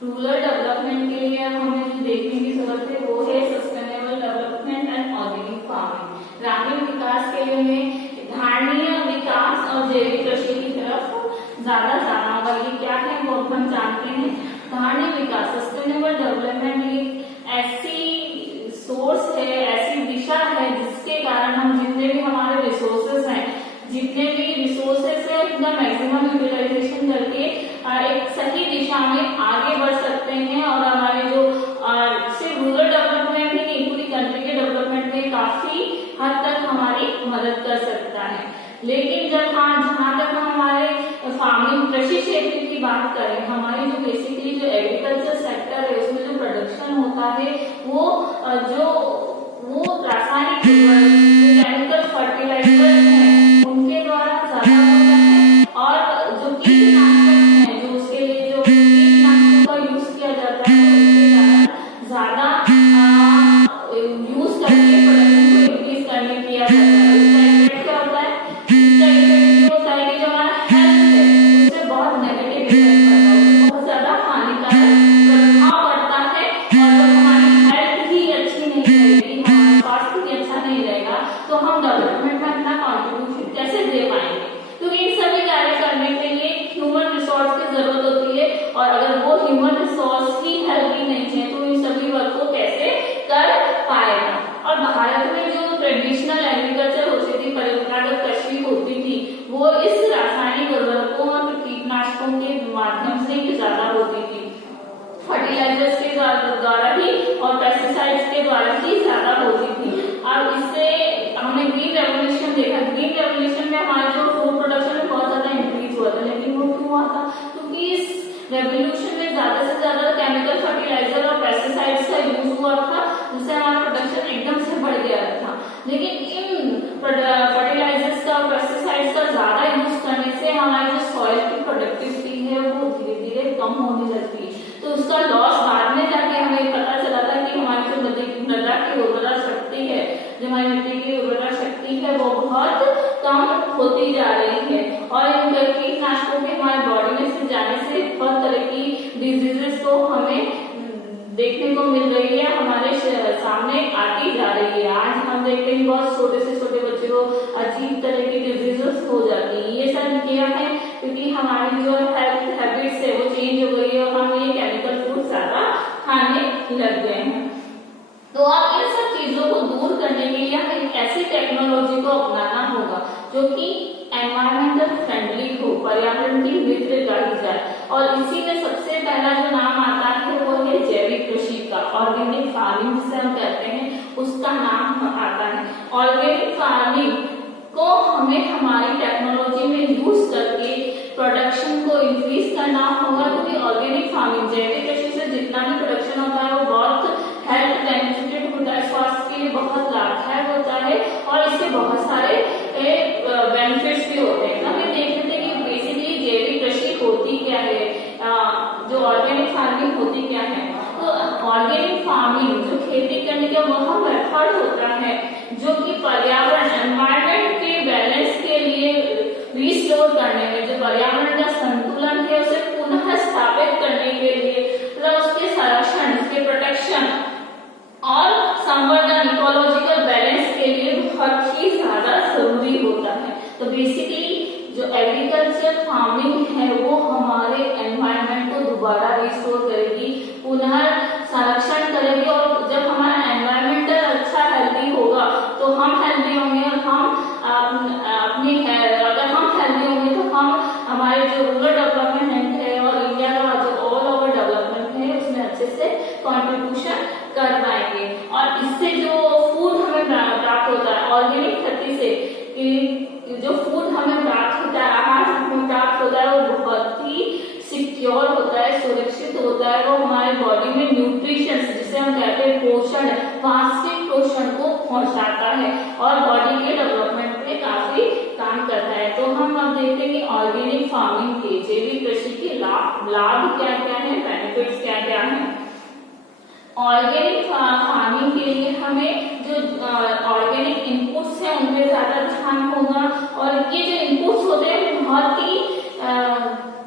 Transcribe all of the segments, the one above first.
Rural development के लिए हमें जो देखने की जरूरत है वो है sustainable development and organic farming. ग्रामीण विकास के लिए हमें धारणीय विकास और जैविक कृषि की तरफ ज्यादा जाना होगा। ये क्या है वो हम जानते हैं। धारणीय विकास सस्टेनेबल डेवलपमेंट एक ऐसी सोर्स है, ऐसी दिशा है जिसके कारण हम जितने भी हमारे रिसोर्सेस हैं, जितने भी रिसोर्सेस है उनका मैक्सिमम यूटिलाइजेशन करके एक सही दिशा में आगे बढ़ सकते हैं और हमारे जो सिर्फ रूरल डेवलपमेंट ही नहीं पूरी कंट्री के डेवलपमेंट में काफी हद तक हमारी मदद कर सकता है। लेकिन जब जहाँ तक हम हमारे फार्मिंग कृषि क्षेत्र की बात करें, हमारी जो बेसिकली जो एग्रीकल्चर सेक्टर है उसमें जो प्रोडक्शन होता है वो रासायनिक केमिकल फर्टिलाइजर हैं उनके द्वारा ज्यादा होता है और जो कीटनाशक हैं जो उसके लिए जो कीटनाशकों का यूज किया जाता है उसके ज्यादा यूज करके प्रोडक्शन को इंक्रीज करने किया जाता है। उसका इफेक्ट क्या होता है? इसका इफेक्ट ये होता है कि जो हमारा हेल्थ है उससे बहुत नेगेटिव इफेक्ट पड़ता है, बहुत ज्यादा हानिकारक प्रभाव पड़ता है। और जब हमारी हेल्थ ही अच्छी नहीं रहेगी, हमारा स्वास्थ्य ही अच्छा नहीं रहेगा तो हम डेवलपमेंट में अपना कॉन्ट्रीब्यूशन कैसे दे पाएंगे? तो इन सभी कार्य करने के लिए ह्यूमन रिसोर्स की जरूरत होती है और अगर वो ह्यूमन रिसोर्स ही हेल्थी नहीं है तो इन सभी वर्क को कैसे कर पाएगा? और भारत में जो ट्रेडिशनल एग्रीकल्चर होती थी, परंपरागत कृषि होती थी, वो इस रासायनिक उर्वरकों और कीटनाशकों के माध्यम से ही ज्यादा होती थी। फर्टिलाइजर्स के द्वारा ही और पेस्टिसाइड्स के द्वारा ही ज्यादा होती थी। अब इससे हमने ग्रीन रेवोल्यूशन देखा। ग्रीन रेवोल्यूशन में हमारा जो फूड प्रोडक्शन में बहुत ज्यादा इंक्रीज हुआ था, लेकिन वो क्यों हुआ था? क्योंकि इस रेवोल्यूशन में ज्यादा से ज्यादा केमिकल फर्टिलाइजर और पेस्टिसाइड्स का यूज हुआ था जिससे हमारा प्रोडक्शन एकदम से बढ़ गया था। लेकिन इन फर्टिलाइजर्स का और पेस्टिसाइड्स का ज्यादा यूज करने से हमारी जो सॉइल की प्रोडक्टिविटी है वो धीरे धीरे कम होने लगती है। तो उसका लॉस बाद में जाके हमें पता चला था कि हमारी जो मृदा की उर्वरा शक्ति है, जो हमारी मिट्टी की उर्वरा शक्ति है वो बहुत कम होती जा रही है और इन कीटनाशकों के हमारे बॉडी में से जाने से बहुत तरह की डिजीजेस को हमें देखने को मिल रही है, हमारे सामने आती जा रही है। आज हम देखते हैं बहुत छोटे से छोटे बच्चे को अजीब तरह की डिजीजेस हो जाती है। ये सब क्या है? क्योंकि हमारी जो हेल्थ हैबिट्स है वो चेंज हो गई है और हम ये केमिकल फूड ज्यादा खाने लग गए हैं। तो अब इन सब चीजों को दूर करने के लिए हमें एक ऐसी टेक्नोलॉजी को अपनाना होगा जो कि एनवायरमेंटल फ्रेंडली हो, पर्यावरण की मित्र गाई जाए। और इसी में सबसे पहला जो नाम आता है वो है जैविक कृषि का, ऑर्गेनिक फार्मिंग जिसे हम कहते हैं, उसका नाम आता है। ऑर्गेनिक फार्मिंग को हमें हमारी टेक्नोलॉजी में यूज करके प्रोडक्शन को इंक्रीज करना होगा, क्योंकि ऑर्गेनिक फार्मिंग जैविक कृषि से जितना भी प्रोडक्शन होता है वो बहुत हेल्थ बेनिफिटेड होता है, स्वास्थ्य के लिए बहुत लाभदायक होता है और इसके बहुत सारे बेनिफिट्स भी होते हैं। हम ये देख लेते हैं कि बेसिकली जैविक कृषि होती क्या है, जो ऑर्गेनिक फार्मिंग होती क्या है। तो ऑर्गेनिक फार्मिंग जो खेती करने का वह मेथड होता है जो कि पर्यावरण एनवायरमेंट के बैलेंस के लिए रिस्टोर करने में, जो पर्यावरण का संतुलन है उसे पुनः स्थापित करने के लिए, मतलब उसके संरक्षण, उसके प्रोटेक्शन और संवर्धन, इकोलॉजिकल बैलेंस के लिए बहुत ही ज्यादा जरूरी होता है। तो बेसिकली जो एग्रीकल्चर फार्मिंग है वो हमारे एनवायरनमेंट को दोबारा रिस्टोर करेगी, पुनः संरक्षण करेगी और जब हमारा एनवायरमेंटल अच्छा हेल्दी होगा तो हम हेल्दी होंगे और हम अपनी अगर हम हेल्दी होंगे तो हम हमारे जो रूरल डेवलपमेंट है और इंडिया का जो ऑल ओवर डेवलपमेंट है उसमें अच्छे से कंट्रीब्यूशन कर पाएंगे। और इससे जो फूड हमें प्राप्त होता है ऑर्गेनिक खेती से, कि जो फूड हमें प्राप्त होता है, आहार हमें प्राप्त होता है वो बहुत ही सिक्योर होता है, सुरक्षित होता है। वो हमारे बॉडी में न्यूट्रिशन जिसे हम कहते हैं पोषण, वास्तविक पोषण को पहुंचाता है और बॉडी के डेवलपमेंट में काफी काम करता है। तो हम अब देखते हैं कि ऑर्गेनिक फार्मिंग के, जैविक कृषि के लाभ क्या क्या है, बेनिफिट्स क्या क्या है। ऑर्गेनिक फार्मिंग के लिए हमें जो ऑर्गेनिक इनपुट्स हैं उनपे ज्यादा ध्यान होगा और ये जो इनपुट्स होते हैं बहुत ही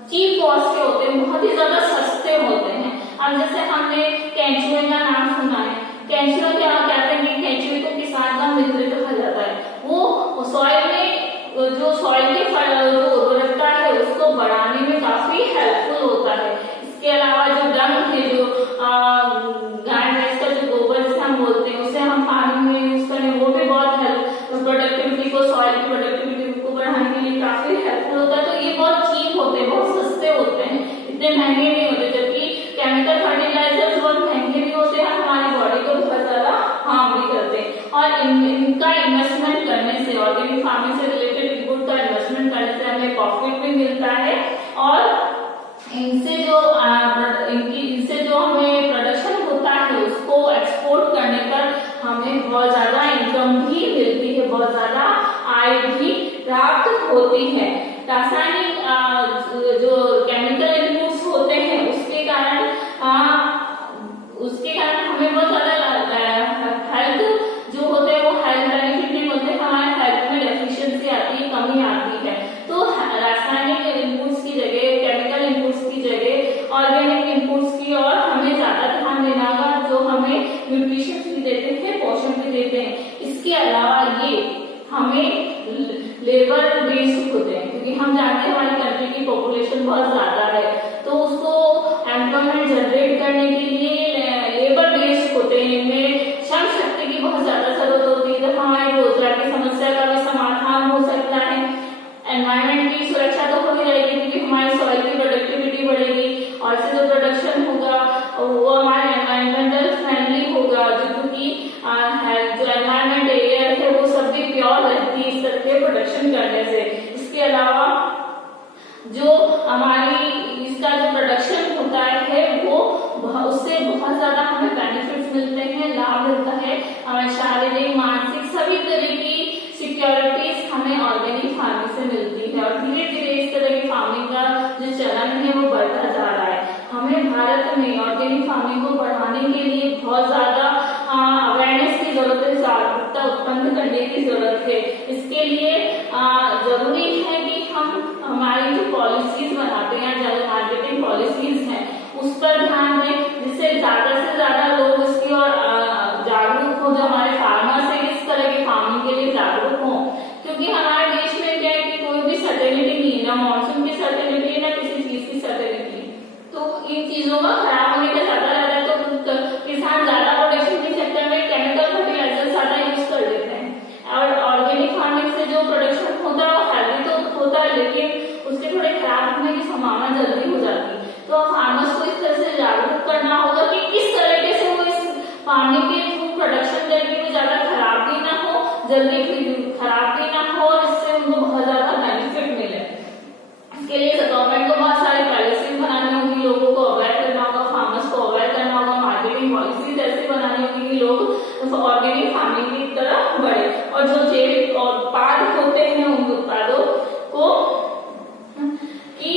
चीप कॉस्ट के होते हैं, बहुत ही ज्यादा सस्ते होते हैं। अब जैसे हमने केंचुए का नाम सुना है, केंचुआ क्या कहते हैं कि केंचुए को किसान का मित्र कहा जाता है। वो सॉइल में जो सॉइल के जो उर्वरकता है उसको बढ़ाने में काफी हेल्पफुल होता है। इसके अलावा जो डंग है, जो गाय भैंस का जो गोबर जिसे हम बोलते हैं उसे हम पानी में यूज करें, वो भी बहुत हेल्प प्रोडक्टिविटी को, सॉइल की प्रोडक्टिविटी को बढ़ाने के लिए काफी हेल्पफुल होता है। तो ये बहुत चीप होते हैं, बहुत सस्ते होते हैं, इतने महंगे नहीं होते, जबकि केमिकल फर्टिलाइजर्स बहुत महंगे भी होते हैं, हमारी बॉडी को बहुत ज्यादा हार्म भी करते हैं। और इनका इन्वेस्टमेंट करने से, ऑर्गेनिक फार्मिंग से रिलेटेड गुड का इन्वेस्टमेंट करने से हमें प्रॉफिट भी मिलता है और इनसे जो हमें प्रोडक्शन होता है उसको एक्सपोर्ट करने पर हमें बहुत ज्यादा इनकम भी मिलती है, बहुत ज्यादा आय भी प्राप्त होती है। रासायनिक जो केमिकल इनपुट्स होते हैं उसके कारण हमें बहुत ज्यादा हेल्थ जो होते हैं वो हेल्थ बेनिफिट नहीं होते, हमारे हेल्थ में डेफिशिएंसी आती है, कमी आती है। तो रासायनिक इनपुट्स की जगह, केमिकल इनपुट्स की जगह ऑर्गेनिक इनपुट्स की और हमें ज्यादा ध्यान देना होगा, जो हमें न्यूट्रिशन भी देते हैं, पोषण भी देते हैं। इसके अलावा ये हमें लेबर बेस्ड होते हैं, क्योंकि हम जानते हैं हमारी कंट्री की पॉपुलेशन बहुत ज्यादा है, तो उसको एम्प्लॉयमेंट जनरेट करने के लिए लेबर बेस्ड होते हैं। इनमें श्रम शक्ति की बहुत ज्यादा जरूरत होती है, तो हमारी रोजगार की समस्या का भी समाधान हो सकता है। एनवायरमेंट की सुरक्षा तो हो ही रहेगी, क्योंकि हमारी सॉइल की प्रोडक्टिविटी बढ़ेगी और से जो प्रोडक्शन होगा वो हमारे एनवायरमेंटल फ्रेंडली होगा, क्योंकि जो एनवायरमेंट एयर है वो सब भी प्योर रहती है इस तरह के प्रोडक्शन करने से। इसके अलावा जो हमारी इसका जो प्रोडक्शन होता है वो उससे बहुत ज्यादा हमें बेनिफिट्स मिलते हैं, लाभ मिलता है, हमें शारीरिक मानसिक सभी तरह की सिक्योरिटीज हमें ऑर्गेनिक फार्मिंग से मिलती है। और धीरे धीरे इस तरह की फार्मिंग का जो चलन है वो बढ़ता जा रहा है। हमें भारत में ऑर्गेनिक फार्मिंग को बढ़ाने के लिए बहुत ज्यादा अवेयरनेस की जरूरत है, जागरूकता उत्पन्न करने की जरूरत है। इसके लिए जरूरी है कि हम हमारी जो पॉलिसीज बनाते हैं, जो मार्केटिंग पॉलिसीज हैं उस पर ध्यान दें, जिससे ज्यादा से ज्यादा लोग इसकी और जागरूक हो, जो हमारे फार्मर्स है इस तरह की फार्मिंग के लिए जागरूक हो। क्योंकि हमारे देश में क्या है कि कोई भी सर्टेनिटी नहीं है, ना मॉनसून की सर्टेनिटी है, ना किसी चीज की सर्टेनिटी। तो इन चीजों का खराब होने का ज्यादा रहता है, तो किसान ज्यादा प्रोडक्शन नहीं सकते, हमें केमिकल फर्टिलाइजर ज्यादा यूज कर लेते हैं। और ऑर्गेनिक फार्मिंग से जो प्रोडक्शन होता है वो हेल्दी तो होता है, लेकिन उसके थोड़े खराब होने की संभावना जल्दी हो जाती है। तो फार्मर्स को इस तरह से जागरूक करना होगा कि किस तरीके से वो इस फार्मिंग के थ्रू प्रोडक्शन करके वो ज्यादा खराब भी ना हो, जल्दी खराब भी ना हो, और इससे उनको बहुत ज्यादा बेनिफिट मिले। इसके लिए गवर्नमेंट को बहुत सारी पॉलिसीज बनानी होगी, लोगों को अवेयर करना होगा, फार्मर्स को अवेयर करना होगा, मार्केटिंग पॉलिसीज ऐसी बनानी होगी कि लोग ऑर्गेनिक फार्मिंग की तरफ बढ़े। और जो जैविक उत्पाद होते हैं उन उत्पादों को की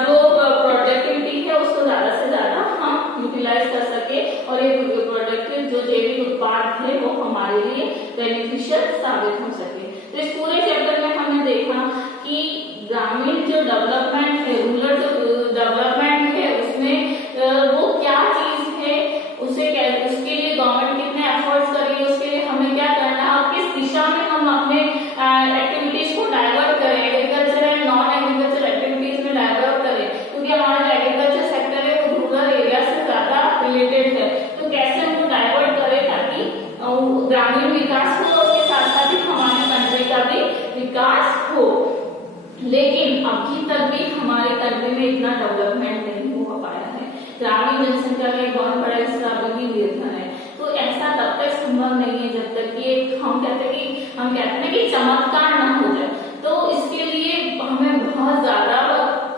जो प्रोडक्टिविटी है उसको ज्यादा से ज्यादा हम यूटिलाइज कर सके, और ये प्रोडक्टिव जो जैविक उत्पाद है वो हमारे लिए बेनिफिशियल साबित हो सके। तो इस पूरे चैप्टर में हमने देखा कि ग्रामीण जो डेवलपमेंट है, रूरल जो डेवलपमेंट है, उसमें वो क्या चीज है, उसके लिए गवर्नमेंट कितने एफर्ट्स कर रही है, उसके लिए हमें क्या करना है और किस दिशा में हम अपने एक्टिविटीज को डाइवर्ट करें, agriculture and non agriculture activities में डाइवर्ट करें। क्योंकि हमारा जो एग्रीकल्चर सेक्टर है वो रूरल एरिया से ज्यादा रिलेटेड है, तो कैसे उनको डाइवर्ट करें ताकि ग्रामीण विकास हो, उसके साथ साथ ही हमारे कंट्री का भी विकास हो। लेकिन अभी तक भी हमारे कंट्री में इतना डेवलपमेंट नहीं हो पाया है, ग्रामीण जनसंख्या का एक बहुत बड़ा हिस्सा अभी भी निर्भर है। तो ऐसा तब तक संभव नहीं है जब तक कि हम कहते हैं कि चमत्कार ना हो जाए। तो इसके लिए हमें बहुत ज्यादा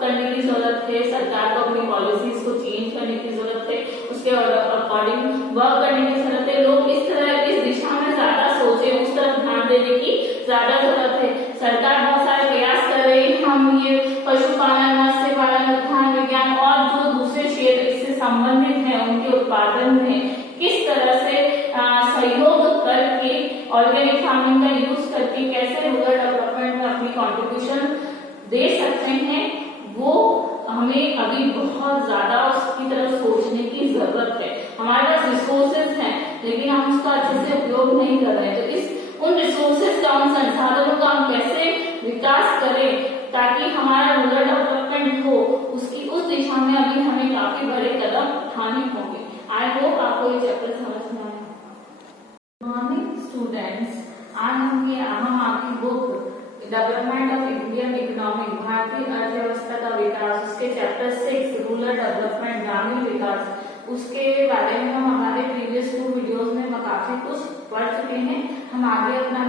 करने की जरूरत है, सरकार को अपनी पॉलिसीज को चेंज करने की जरूरत है, उसके अकॉर्डिंग वर्क करने की जरूरत है। लोग इस दिशा में ज्यादा सोचे, उस तरफ ध्यान देने की ज्यादा जरूरत है। सरकार बहुत सारे प्रयास कर रही है, हम ये पशुपालन, मत्स्य पालन, उद्यान विज्ञान और जो दूसरे क्षेत्र इससे संबंधित है उनके उत्पादन में किस तरह से सहयोग करके ऑर्गेनिक फार्मिंग का यूज करके कैसे रूरल डेवलपमेंट में अपनी कंट्रीब्यूशन दे सकते हैं, वो हमें हमें अभी बहुत ज्यादा उसकी तरफ सोचने की जरूरत है। हमारे पास रिसोर्सेज हैं लेकिन हम उसका अच्छे से उपयोग नहीं कर रहे हैं। तो उन रिसोर्सेज का, उन संसाधनों का हम कैसे विकास करें ताकि हमारा रूरल डेवलपमेंट हो, उसकी उस दिशा में अभी हमें काफी बड़े कदम उठाने होंगे। आई होप आपको ये चैप्टर समझ में आया। मॉर्निंग स्टूडेंट्स, आज हम आपकी book development of Indian economy, भारतीय अर्थव्यवस्था का विकास, उसके चैप्टर 6 रूरल डेवलपमेंट, ग्रामीण विकास, उसके बारे में हम हमारे प्रीवियस 2 वीडियोस में काफी कुछ पढ़ चुके हैं। हम आगे अपना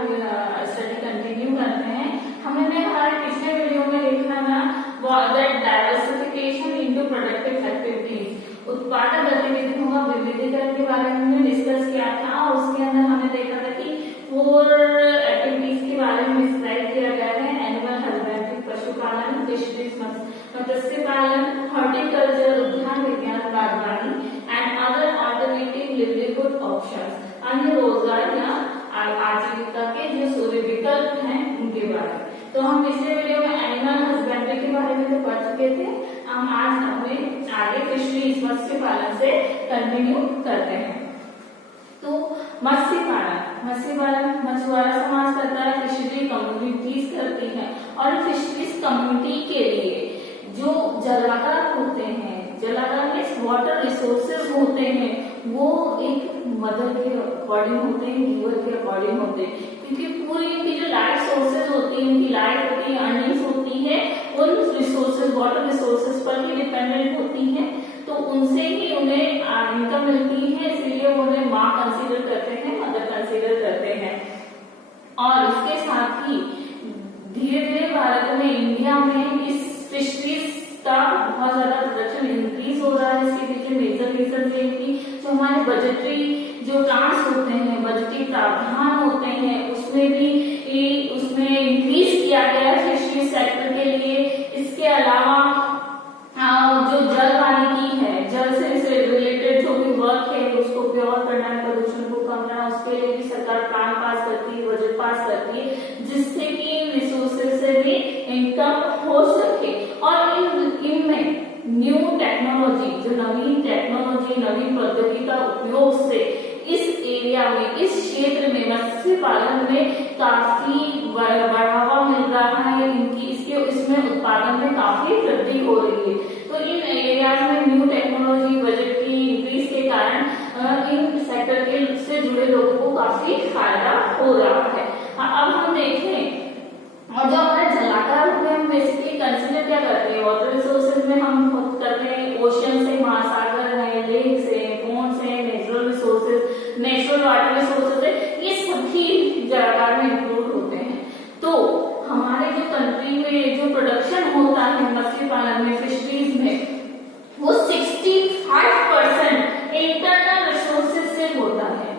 स्टडी कंटिन्यू करते हैं। हमने हमारे पिछले वीडियो में देखा था डाइवर्सिफिकेशन इनटू प्रोडक्टिव एक्टिविटीज, उत्पादक गतिविधियों का विविधीकरण के बारे में हमने डिस्कस किया था और उसके अंदर हमने देखा था कि 4 एक्टिविटीज के बारे में डिस्क्राइब किया गया है। एनिमल हस्बेंड्री, पशुपालन, फिशरीज मत्स्य पालन, हॉर्टिकल्चर, उद्यान विज्ञान, बागवानी and other alternative livelihood options, अन्य रोजगार या आजीविका के जो विकल्प हैं उनके बारे में। तो हम पिछले वीडियो में एनिमल हस्बेंड्री के बारे में तो पढ़ चुके थे। हम आज हमें आगे फिशरीज मत्स्य पालन से कंटिन्यू करते हैं। तो मत्स्य पालन मछुआरा समाज करता है, फिशरी कम्युनिटीज करती है और फिशरीज कम्युनिटी के लिए जो जलागार होते हैं, जलागार में वाटर रिसोर्सेज होते हैं, वो एक मदर के अकॉर्डिंग होते हैं, गिवर के अकॉर्डिंग होते हैं, क्योंकि पूरी इनकी जो लाइफ सोर्सेज होती है, उनकी लाइफ होती है, अर्निंग्स होती है, उन रिसोर्सेज वाटर रिसोर्सेज पर ही डिपेंडेंट होती है। तो उनसे ही उन्हें इनकम मिलती है, इसलिए उन्हें माँ कंसीडर करते हैं, मदर कंसीडर करते हैं। और इसके साथ ही धीरे धीरे भारत में, इंडिया में इस फिशरीज का बहुत ज्यादा प्रोडक्शन इंक्रीज हो रहा है। इसके पीछे मेजर रीजन ये कि जो हमारे बजटरी जो प्लान्स होते हैं, बजटरी प्रावधान होते हैं, उसमें इंक्रीज किया गया है फिशरीज सेक्टर के लिए। इसके अलावा जो जल वानिकी है, जल से रिलेटेड जो भी वर्क है उसको प्योर करना है, प्रदूषण को कम करना, उसके लिए भी सरकार प्लान पास करती है, बजट पास करती है, जिससे कि इन रिसोर्सेज से भी इनकम हो सके। और इनमें न्यू टेक्नोलॉजी, जो नवीन टेक्नोलॉजी, नवीन प्रौद्योगिकी का उपयोग से इस एरिया में, इस क्षेत्र में, मत्स्य पालन में काफी बढ़ावा मिल रहा है। इसमें उत्पादन में काफी वृद्धि हो रही है। तो इन एरियाज में न्यू टेक्नोलॉजी, बजट की इंक्रीज के कारण इन सेक्टर के से जुड़े लोगों को काफी फायदा हो रहा है। अब हम देखें, और जो हमारे जलागार में हम बेसिकली कंसीडर क्या करते हैं, वाटर रिसोर्सेज में हम करते हैं ओशन से, महासागर है, लेक्स है, पॉन्ड्स है, natural resources, natural water resources है, ये सभी जलागार में इंक्लूड होते हैं। तो हमारे जो कंट्री में जो प्रोडक्शन होता है मत्स्य पालन में, फिशरीज में, वो 65% इंटरनल रिसोर्सेज से होता है।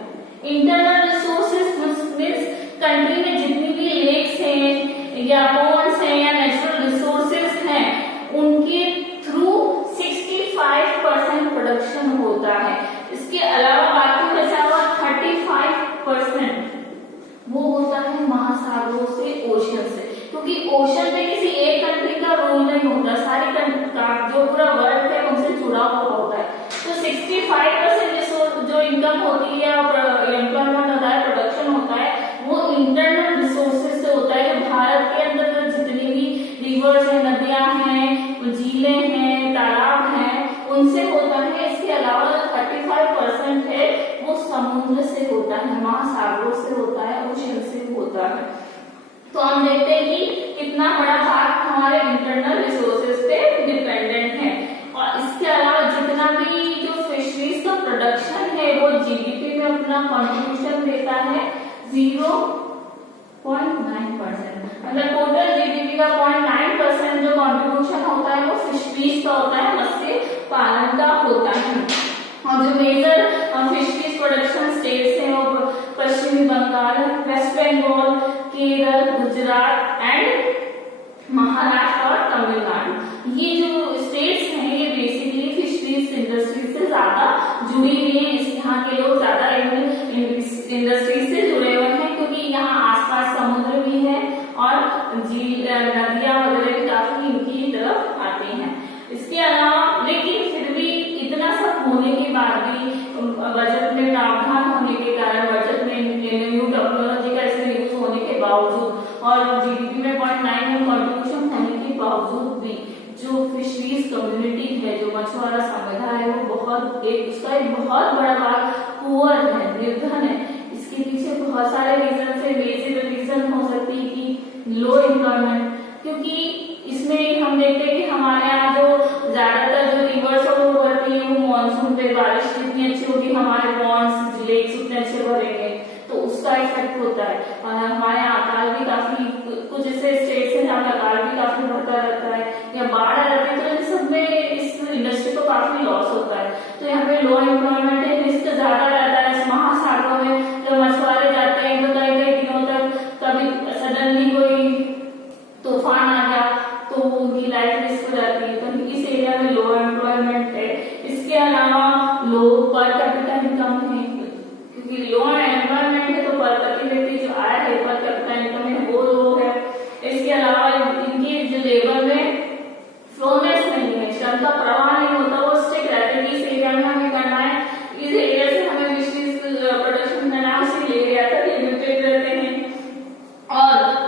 इंटरनल रिसोर्सेज मीन्स कंट्री में जितनी भी लेक्स हैं या पॉन्ड्स हैं या नेचुरल रिसोर्सेज हैं, उनके थ्रू 65% प्रोडक्शन होता है। इसके अलावा बाकी बचा हुआ 35% वो होता है महासागरों से, ओशन से, क्योंकि ओशन पे किसी एक कंट्री का रोल नहीं होता, सारी कंट्री का जो पूरा वर्ल्ड है उनसे जुड़ा हुआ होता है। तो 65% जो इनकम होती है, एम्प्लॉयमेंट होता है, प्रोडक्शन होता है, वो इंटरनल रिसोर्सेज से होता है। जो भारत के अंदर जितनी भी रिवर्स है, नदियां हैं, झीलें हैं, तालाब हैं, उनसे होता है। इसके अलावा 35% है वो समुद्र से होता है, महासागरों से होता है, ओशन से होता है। तो हम देखते हैं कि कितना बड़ा भाग हमारे इंटरनल रिसोर्सेज पे डिपेंडेंट है। और इसके अलावा जितना भी जो फिशरीज का प्रोडक्शन है वो जीडीपी में अपना कंट्रीब्यूशन देता है 0.9%, मतलब टोटल जीडीपी का 0.9% जो कंट्रीब्यूशन होता है वो फिशरीज का होता है, मत्स्य पालन का होता है। और जो मेजर फिशरीज प्रोडक्शन स्टेट्स हैं वो पश्चिमी बंगाल, वेस्ट बंगाल, केरल, गुजरात एंड महाराष्ट्र और तमिलनाडु। ये जो स्टेट्स हैं ये बेसिकली फिशरीज इंडस्ट्री से ज्यादा जुड़ी हुई है। यहाँ के लोग ज्यादा इंडस्ट्री से जुड़े हुए हैं, क्योंकि यहाँ आसपास समुद्र भी है और नदियां वगैरह भी काफी इनकी तरफ आती हैं। इसके बाद भी बजट में प्रावधान होने के कारण, बजट में न्यू टेक्नोलॉजी का इसमें यूज होने के बावजूद और जीडीपी में 0.9 कंट्रीब्यूशन होने के बावजूद भी जो फिशरीज कम्युनिटी है, जो मछुआरा समुदाय है, वो उसका एक बहुत बड़ा भाग पुअर है, निर्धन है। इसके पीछे बहुत सारे रीजन है। बेसिक रीजन हो सकती है कि लो एम्प्लॉयमेंट, क्योंकि इसमें हम देखते हैं कि हमारे यहाँ जो ज्यादातर जो रिवर्स और वो भरती है वो मानसून पे बारिश जितनी अच्छी होगी हमारे पॉन्ड्स लेक्स उतने अच्छे भरेंगे, तो उसका इफेक्ट होता है। और हमारे यहाँ अकाल भी काफी, कुछ ऐसे स्टेट्स हैं जहाँ अकाल भी काफी बढ़ता रहता है या बाढ़ आ जाती है, तो इन सब में इस इंडस्ट्री को काफी लॉस होता है। तो यहाँ पे लो एम्प्लॉयमेंट है, रिस्क ज्यादा रहता है। इस महासागरों में जब मछुआरे जाते हैं तो कई कई दिनों तक कभी सडनली कोई तूफान आ गया तो उनकी लाइफ रिस्क हो जाती है। तो इस एरिया में लो एम्प्लॉयमेंट है। इसके अलावा लो पर कैपिटा इनकम है, क्योंकि लो एम्प्लॉयमेंट है तो पर प्रति व्यक्ति जो आय है पर कैपिटा इनकम है वो लो है। इसके अलावा इनकी जो लेबर में फ्लोनेस नहीं है, श्रम का प्रवाह नहीं होता, वो स्टिक रहते हैं। इस एरिया में हमें करना है, इस एरिया से हमें फिशरीज प्रोडक्शन करना है, उसी एरिया तक लिमिटेड रहते हैं। और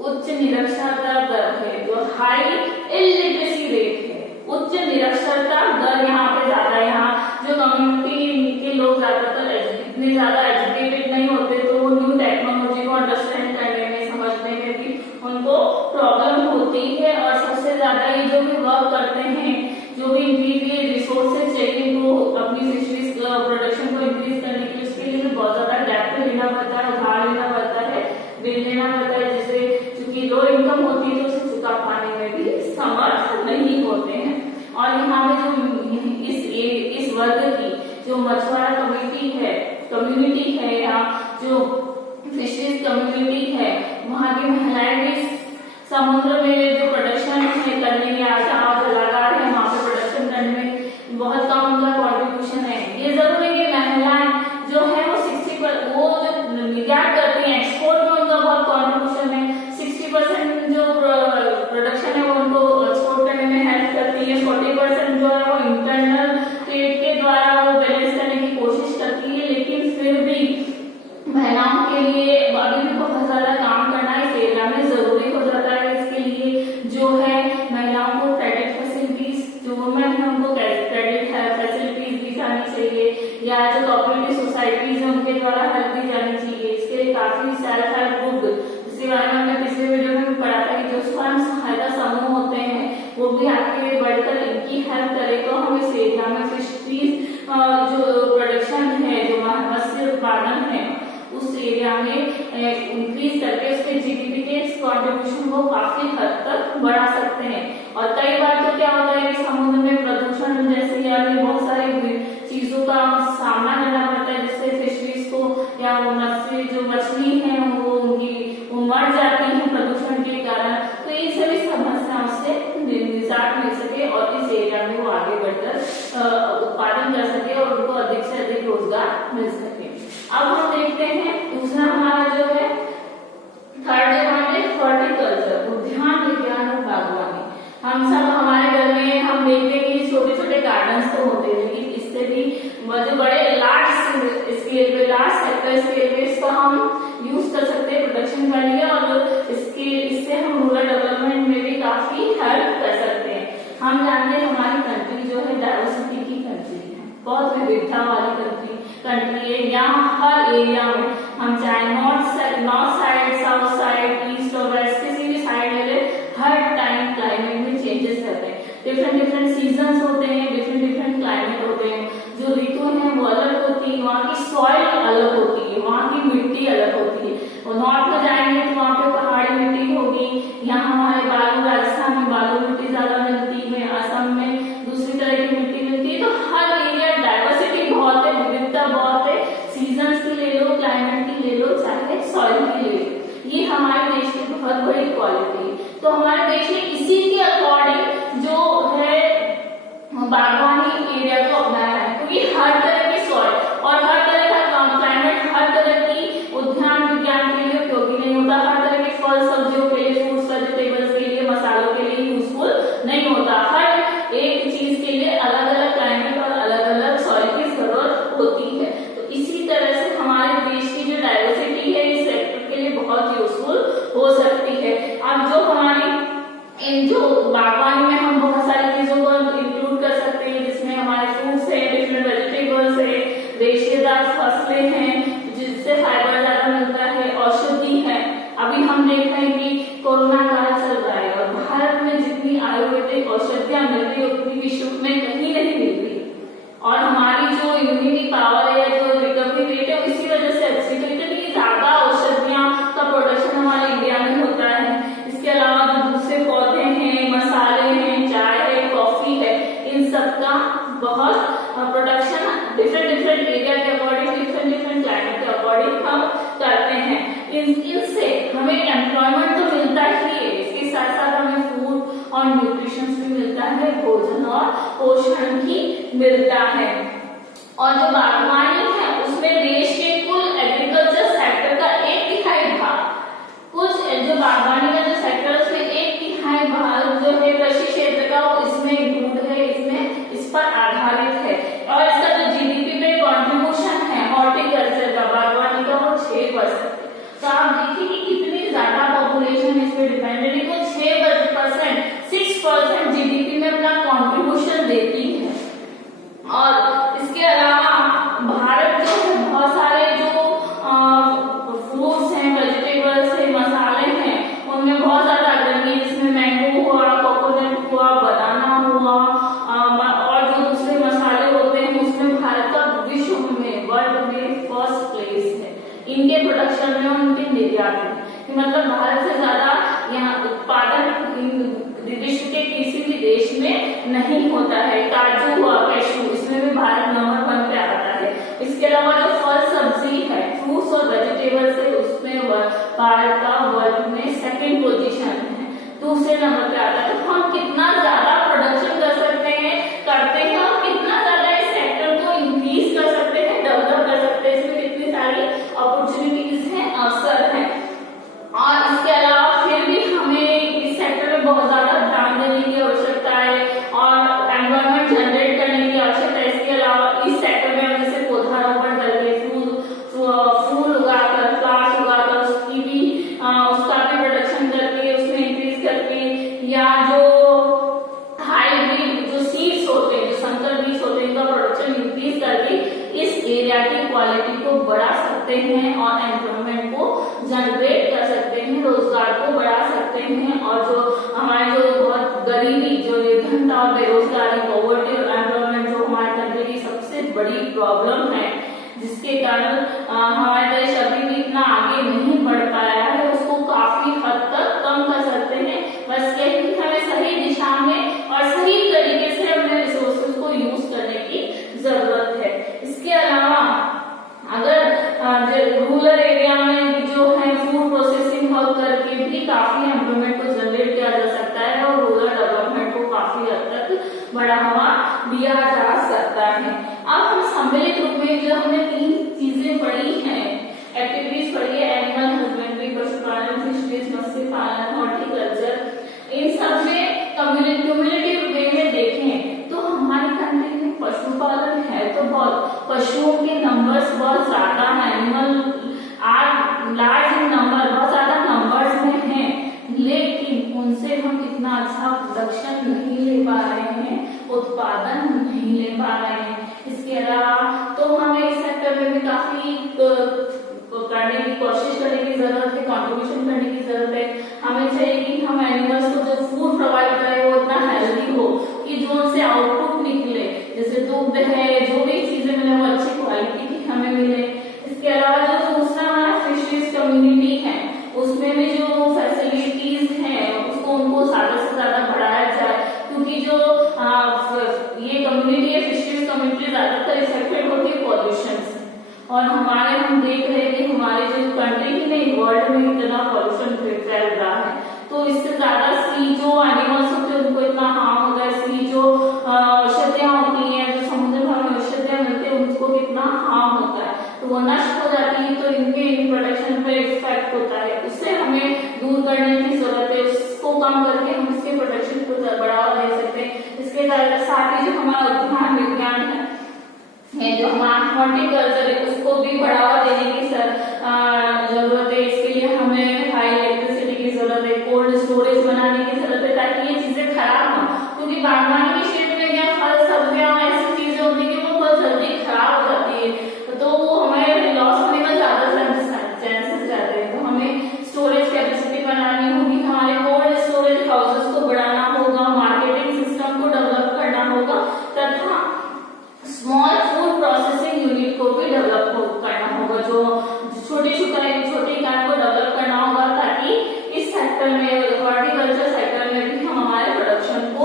उच्च निरक्षरता दर है, जो हाई इलिटरेसी रेट है, उच्च निरक्षरता दर यहाँ पे ज्यादा है। यहाँ जो कम्युनिटी के लोग ज्यादातर इतने ज्यादा एजुकेटेड नहीं होते, तो वो न्यू टेक्नोलॉजी को अंडरस्टैंड करने में, समझने में भी उनको प्रॉब्लम होती है। और सबसे ज्यादा ये जो भी वर्क करते हैं, जो भी इनके रिसोर्सेज चाहिए वो अपनी फिशरीज प्रोडक्शन को इंक्रीज करने के लिए, उसके लिए भी बहुत ज्यादा डेप्थ लेना पड़ता है, उधार लेना पड़ता है, बिल लेना पड़ता है, जिससे चूंकि लो इनकम होती है तो उसे चुका पाने में भी समर्थ नहीं होते हैं। और यहाँ पे जो इस वर्ग की जो मछुआरा कम्युनिटी है या जो फिशरीज कम्युनिटी है, वहाँ की महिलाएं भी समुद्र में जो प्रोडक्शन है करने में जलागार है वहाँ पे प्रोडक्शन करने में बहुत कम उनका कॉन्ट्रीब्यूशन है। ये जरूर है कि महिलाएं जो है वो 60% वो जो निर्यात करती हैं, एक्सपोर्ट में उनका बहुत कॉन्ट्रीब्यूशन है। 60% जो प्रोडक्शन है वो उनको एक्सपोर्ट करने में हेल्प करती है। 40% जो है वो इंटरनल ट्रेड के द्वारा वो बैलेंस करने की कोशिश करती है। लेकिन फिर भी महिलाओं के लिए अभी भी बहुत ज्यादा काम करना इस एरिया में जरूरी हो जाता है। इसके लिए जो है महिलाओं को क्रेडिट फैसिलिटीज, जो वुमेन है उनको क्रेडिट फैसिलिटीज दी जानी चाहिए, या जो कोऑपरेटिव सोसाइटीज है उनके द्वारा हेल्प दी जानी चाहिए। इसके लिए काफी सेल्फ हेल्प ग्रुप, जिसके बारे में हमने पिछले वीडियो में पढ़ा था कि जो स्वयं सहायता समूह होते हैं वो भी आगे बढ़कर इनकी हेल्प करे। तो हम इस एरिया में फिशरीज जो प्रोडक्शन है, जो मत्स्य उत्पादन है, उस एरिया में इंक्रीज करके उसके जीडीपी के कॉन्ट्रीब्यूशन को काफी हद तक बढ़ा सकते हैं। और कई बार तो क्या होता है कि समुद्र में प्रदूषण जैसे अन्य बहुत सारी चीजों का सामना करना पड़ता है, जिससे फिशरीज को या मत्स्य जो मछली है वो मर जाती है प्रदूषण के कारण। तो ये सभी समस्याओं से निजात मिल सके और इस एरिया में वो आगे बढ़कर उत्पादन कर सके और उनको अधिक से अधिक रोजगार मिल सके। अब हम देखते हैं दूसरा हमारा जो है थर्ड पॉइंट, हॉर्टिकल्चर, उद्यान विज्ञान और बागवानी। हम सब हमारे घर में हम देखते हैं कि छोटे छोटे गार्डन्स तो होते हैं, लेकिन इससे भी जो बड़े लार्ज स्केल पे, लार्ज सेक्टर स्केल पे इसका हम यूज कर सकते हैं प्रोडक्शन के लिए, और इससे हम रूरल डेवलपमेंट में भी काफी हेल्प कर सकते हैं। हम जानते हैं हमारी कंट्री जो है डाइवर्सिटी की कंट्री है, बहुत विविधता वाली कंट्री है। यहाँ हर एरिया में हम चाहे north side, south side, east और वेस्ट किसी भी साइड ले ले, हर टाइम क्लाइमेट में चेंजेस रहते हैं। डिफरेंट सीजन्स होते हैं, डिफरेंट क्लाइमेट होते हैं। जो ऋतु है वो अलग होती है, वहाँ की सॉइल अलग होती है, वहाँ की मिट्टी अलग होती है। और नॉर्थ में जाएंगे तो वहाँ पे पहाड़ी मिट्टी होगी, यहाँ हमारे राजस्थान में बालू मिट्टी ज्यादा मिलती है, असम में दूसरी तरह की मिट्टी मिलती है। तो हर एरिया डाइवर्सिटी बहुत है, विविधता बहुत है, सीजन्स की ले लो, क्लाइमेट की ले लो, चाहे सॉइल की ले लो। ये हमारे देश की बहुत बड़ी क्वालिटी है। तो हमारे देश ने इसी के अकॉर्डिंग जो है बागवानी एरिया को अपनाया है, क्योंकि हर तरह की सॉइल और हर तरह का क्लाइमेट हर तरह की उद्यान विज्ञान के लिए उपयोगी नहीं होता। हर तरह के फल सब्जियों के लिए, फ्रूट्स वेजिटेबल्स के लिए, मसालों के लिए यूजफुल नहीं होता। हर एक चीज के लिए अलग अलग क्लाइमेट और अलग अलग सॉइल बहुत प्रोडक्शन डिफरेंट एरिया के अकॉर्डिंग, डिफरेंट क्लाइमेट के अकॉर्डिंग हम करते हैं। इनसे हमें एम्प्लॉयमेंट तो मिलता ही है, इसके साथ साथ हमें फूड और न्यूट्रिशन भी मिलता है, भोजन और पोषण भी मिलता है। और जो बागवानी है उसमें देश के कुल एग्रीकल्चर सेक्टर का 1/3 भाग, कुछ जो बागवानी का जो सेक्टर है उसमें 1/3 भाग जो है कृषि क्षेत्र का, वो इसमें इंक्लूड है, इसमें इस पर आधारित है। और इसका जो जीडीपी में कंट्रीब्यूशन है हॉर्टिकल्चर का, बागवानी का, वो 6%। तो आप देखिए कि कितनी ज्यादा पॉपुलेशन इस पे डिपेंडेंट है, वो 6% जीडीपी में अपना कंट्रीब्यूशन देती है। और इसके अलावा भारत जो है बहुत सारे जो फ्रूट्स हैं, वेजिटेबल्स है, मसाले हैं, उनमें बहुत ज्यादा अग्रणी, जिसमें मैंगो हुआ, कोकोनट हुआ, बनाना हुआ, और जो दूसरे मसाले होते हैं उसमें भारत का विश्व में, वर्ल्ड में फर्स्ट प्लेस है इनके प्रोडक्शन में, उनके निर्यात में। मतलब भारत से ज्यादा यहाँ उत्पादन विश्व के किसी भी देश में नहीं होता है। काजू हुआ, कैशू, इसमें भी भारत नंबर 1 पे आता है। इसके अलावा जो फल सब्जी है, फ्रूट्स और वेजिटेबल्स है, उसमें भारत का वर्ल्ड में 2nd पोजीशन है, दूसरे नंबर पे आता है। तो हम कितना ज्यादा प्रोडक्शन कर सकते हैं, करते हैं, और कितना ज्यादा इस सेक्टर को इंक्रीज कर सकते हैं, डेवलप कर सकते हैं, इसमें कितनी सारी अपॉर्चुनिटीज हैं, अवसर है। और इसके अलावा फिर भी हमें इस सेक्टर में बहुत ज्यादा ध्यान देने की आवश्यकता है और एनवायरमेंट जनरेट करने की आवश्यकता है। इसके अलावा इस सेक्टर में हम जैसे पौधारोपण करके, फूल उगाकर, फ्लावर्स उगाकर उसका भी प्रोडक्शन करके, उसमें इंक्रीज करके, या जो हाइब्रिड जो सीड्स होते हैं, जो संकर बीज होते हैं, इनका प्रोडक्शन इंक्रीज करके इस एरिया की क्वालिटी को बढ़ा सकते हैं और एम्प्लॉयमेंट को जनरेट कर सकते हैं, रोजगार को बढ़ा सकते हैं। और जो हमारे जो बहुत गरीबी, जो निर्धनता और बेरोजगारी, पॉवर्टी और एम्प्लॉयमेंट जो हमारे कंट्री की सबसे बड़ी प्रॉब्लम है, जिसके कारण हमारा देश अभी भी इतना आगे नहीं बढ़ पाया है, उसको काफी हद तक कम कर सकते हैं। बस ये कि हमें सही दिशा में और सही तरीके से अपने रिसोर्सेज को यूज करने की जरूरत है। इसके अलावा अगर रूरल एरिया में जो है फूड प्रोसेसिंग हब करके भी काफी एम्प्लॉयमेंट को जनरेट किया जा सकता है और रूरल डेवलपमेंट को काफी हद तक बढ़ावा दिया जा सकता है। अब हम सम्मिलित रूप में जो हमने 3 चीजें पढ़ी हैं, एक्टिविटीज पढ़ी है, एनिमल हस्बेंड्री, पशुपालन, फिशरीज, मत्स्य पालन, हॉर्टिकल्चर, इन सब में क्यूमुलेटिव वे में देखें तो हमारी कंट्री में पशुपालन है तो बहुत, पशुओं के नंबर्स बहुत ज्यादा हैं, animal are large in number, बहुत ज्यादा नंबर्स में हैं, लेकिन उनसे हम इतना अच्छा प्रोडक्शन नहीं ले पा रहे हैं, उत्पादन नहीं ले पा रहे हैं। इसके अलावा तो हमें इस सेक्टर में भी काफी करने की कोशिश करने की जरूरत है, कंट्रीब्यूशन करने की जरूरत है। हमें चाहिए कि हम एनिमल्स को जो फूड प्रोवाइड करें वो इतना हेल्दी हो कि जो उनसे आउटपुट निकले, जैसे दूध है, जो भी चीजें मिले वो अच्छी क्वालिटी की हमें मिले। इसके अलावा जो दूसरा हमारा फिशरीज कम्युनिटी है, उसमें भी जो फैसिलिटीज हैं उसको उनको ज्यादा से ज्यादा बढ़ाया जाए, क्योंकि जो ये कम्युनिटी है, फिशरीज कम्युनिटी, ज्यादातर इफेक्टेड होती है पॉल्यूशन से। और हम देख रहे हैं कि हमारे जो कंट्री ही नहीं, वर्ल्ड में इतना पॉल्यूशन फैल रहा है, तो इससे ज्यादा सी जो एनिमल्स होते हैं उनको इतना हार्म होता है। सी जो औषधियां होती हैं, जो समुद्र भर में औषधियां मिलती है, उनको कितना हार्म होता है, तो वो नष्ट हो जाती है, तो इनके प्रोडक्शन पे इफेक्ट होता है। उससे हमें दूर करने की जरूरत है, उसको कम करके हम इसके प्रोडक्शन को बढ़ावा दे सकते हैं। इसके साथ ही जो हमारा उद्यान विज्ञान है, जो हमारा हॉर्टिकल्चर है, उसको भी बढ़ावा देने की जरूरत है। इसके लिए हमें हाई इलेक्ट्रिसिटी की जरूरत है, कोल्ड स्टोरेज बनाने की जरूरत है, ताकि ये चीजें खराब हो, क्योंकि बागवानी के क्षेत्र में क्या फल सब्जियां ऐसी चीजें होती है कि वो बहुत जल्दी खराब हो जाती है, तो वो हमें लॉस होने का ज्यादा चांसेस रहते हैं। तो हमें स्टोरेज कैपेसिटी बनानी होगी, हमारे कोल्ड स्टोरेज हाउसेस को बढ़ाना होगा, मार्केटिंग सिस्टम को डेवलप करना होगा, तथा स्मॉल फूड प्रोसेसिंग यूनिट को भी डेवलप करना होगा, जो छोटी इकाई को डेवलप करना होगा, ताकि इस सेक्टर में, हॉर्टिकल्चर सेक्टर में भी हम हमारे प्रोडक्शन को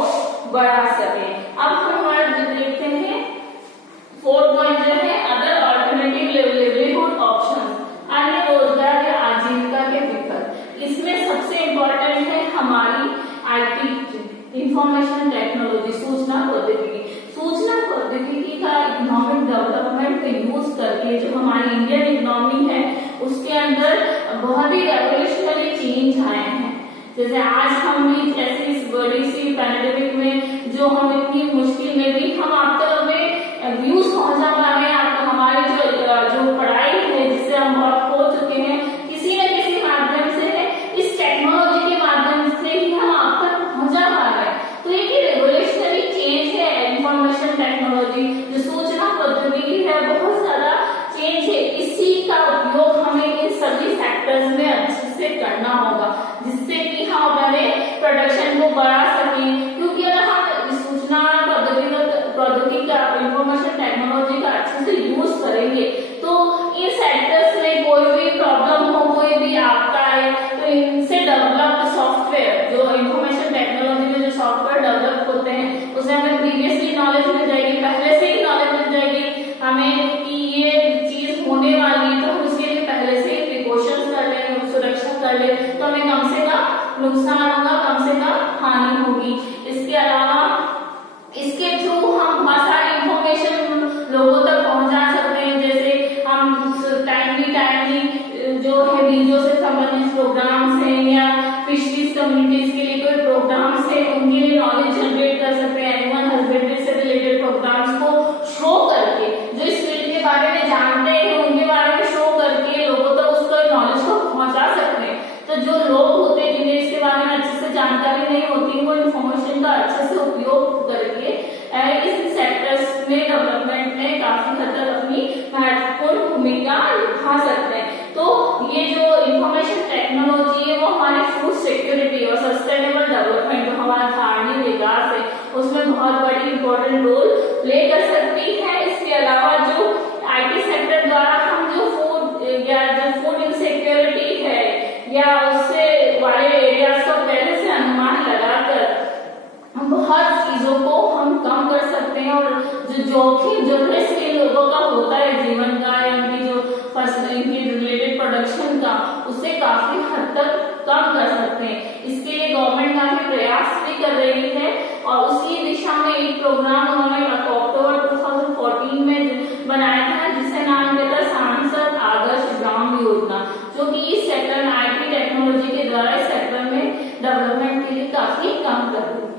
बढ़ा सकें। अब हम हमारे देखते हैं फोर्थ पॉइंट जो है अदर ऑल्टरनेटिव लिवलीहुड ऑप्शंस, अन्य रोजगार या आजीविका के विकल्प। इसमें सबसे इम्पोर्टेंट है हमारी आईटी, इंफॉर्मेशन टेक्नोलॉजी, सूचना प्रौद्योगिकी। सूचना प्रौद्योगिकी का इकोनॉमिक डेवलपमेंट का यूज करके जो हमारी इंडियन इकोनॉमी है उसके अंदर बहुत ही रेवोल्यूशनरी चेंज आए हैं। जैसे आज हम भी ऐसी इस बड़ी सी पैंडेमिक में जो हम इतनी मुश्किल में भी हम आप तक हमें व्यूज पहुंचा पा रहे हैं। आप हमारी जो पढ़ाई है जिससे हम बहुत खो चुके हैं, किसी न किसी माध्यम से है, इस टेक्नोलॉजी के माध्यम से ही हम आप तक पहुंचा पा रहे हैं। तो ये रेवोल्यूशनरी चेंज है इंफॉर्मेशन टेक्नोलॉजी, जो सूचना प्रौद्योगिकी है, बहुत ज्यादा चेंज है। इसी का उपयोग हमें इन सभी सेक्टर्स में अच्छे से करना होगा जिससे कि हम अपने प्रोडक्शन को बढ़ा सकें। क्योंकि अगर हम सूचना प्रौद्योगिकी का, इंफॉर्मेशन टेक्नोलॉजी का अच्छे से यूज करेंगे तो इन सेक्टर्स में कोई भी प्रॉब्लम हो, कोई भी आपका है, तो इनसे डेवलप सॉफ्टवेयर, जो इंफॉर्मेशन टेक्नोलॉजी में जो सॉफ्टवेयर डेवलप होते हैं उसे हमें प्रीवियसली नॉलेज मिल जाएगी, पहले से ही नॉलेज मिल जाएगी हमें कि ये चीज होने वाली है, तो हम उसके लिए पहले से ही प्रिकॉशंस कर लें, सुरक्षा कर ले, तो हमें कम से कम नुकसान होगा, कम से कम हानि होगी। इसके अलावा इसके थ्रू हम बहुत सारी इंफॉर्मेशन लोगों तक पहुंचा सकते हैं। जैसे हम टाइमली जो है बीजों से संबंधित प्रोग्राम्स हैं या फिशरीज कम्युनिटीज के लिए कोई प्रोग्राम्स है, उनके लिए नॉलेज जनरेट कर सकते हैं। एनिमल हस्बेंड्री से रिलेटेड प्रोग्राम्स को शो करके, जो इस फील्ड के बारे में जानते हैं उनके बारे में शो करके लोगों तक उसको नॉलेज को पहुंचा सकते हैं। तो जो लोग होते हैं जिन्हें इसके बारे में अच्छे से जानकारी नहीं होती, वो इन्फॉर्मेशन का अच्छे से उपयोग करके इस सेक्टर्स में डेवलपमेंट में काफी हद तक अपनी महत्वपूर्ण भूमिका निभा सकते हैं। तो ये जो इंफॉर्मेशन टेक्नोलॉजी है वो हमारी फूड सिक्योरिटी और सस्टेनेबल डेवलपमेंट, जो हमारा धारणीय विकास है, उसमें बहुत बड़ी इंपॉर्टेंट रोल प्ले कर सकती है। इसके अलावा जो आईटी सेक्टर द्वारा हम जो फूड इनसिक्योरिटी है या उससे वाले एरियाज का पहले से अनुमान लगाकर हम बहुत चीजों को हम कम कर सकते हैं और जो जोखिम जो रिस्क लोगों का होता है जीवन का या उनकी जो फसल इनकी रिलेटेड प्रोडक्शन का, उससे काफी हद तक कम कर सकते हैं। इसके लिए गवर्नमेंट काफी प्रयास भी कर रही है और उसी दिशा में एक प्रोग्राम उन्होंने अक्टूबर 2014 में बनाया था जिससे नाम दिया था सांसद आदर्श ग्राम योजना, जो कि इस सेक्टर में आईटी टेक्नोलॉजी के द्वारा इस सेक्टर में डेवलपमेंट के लिए काफी काम कर रही है।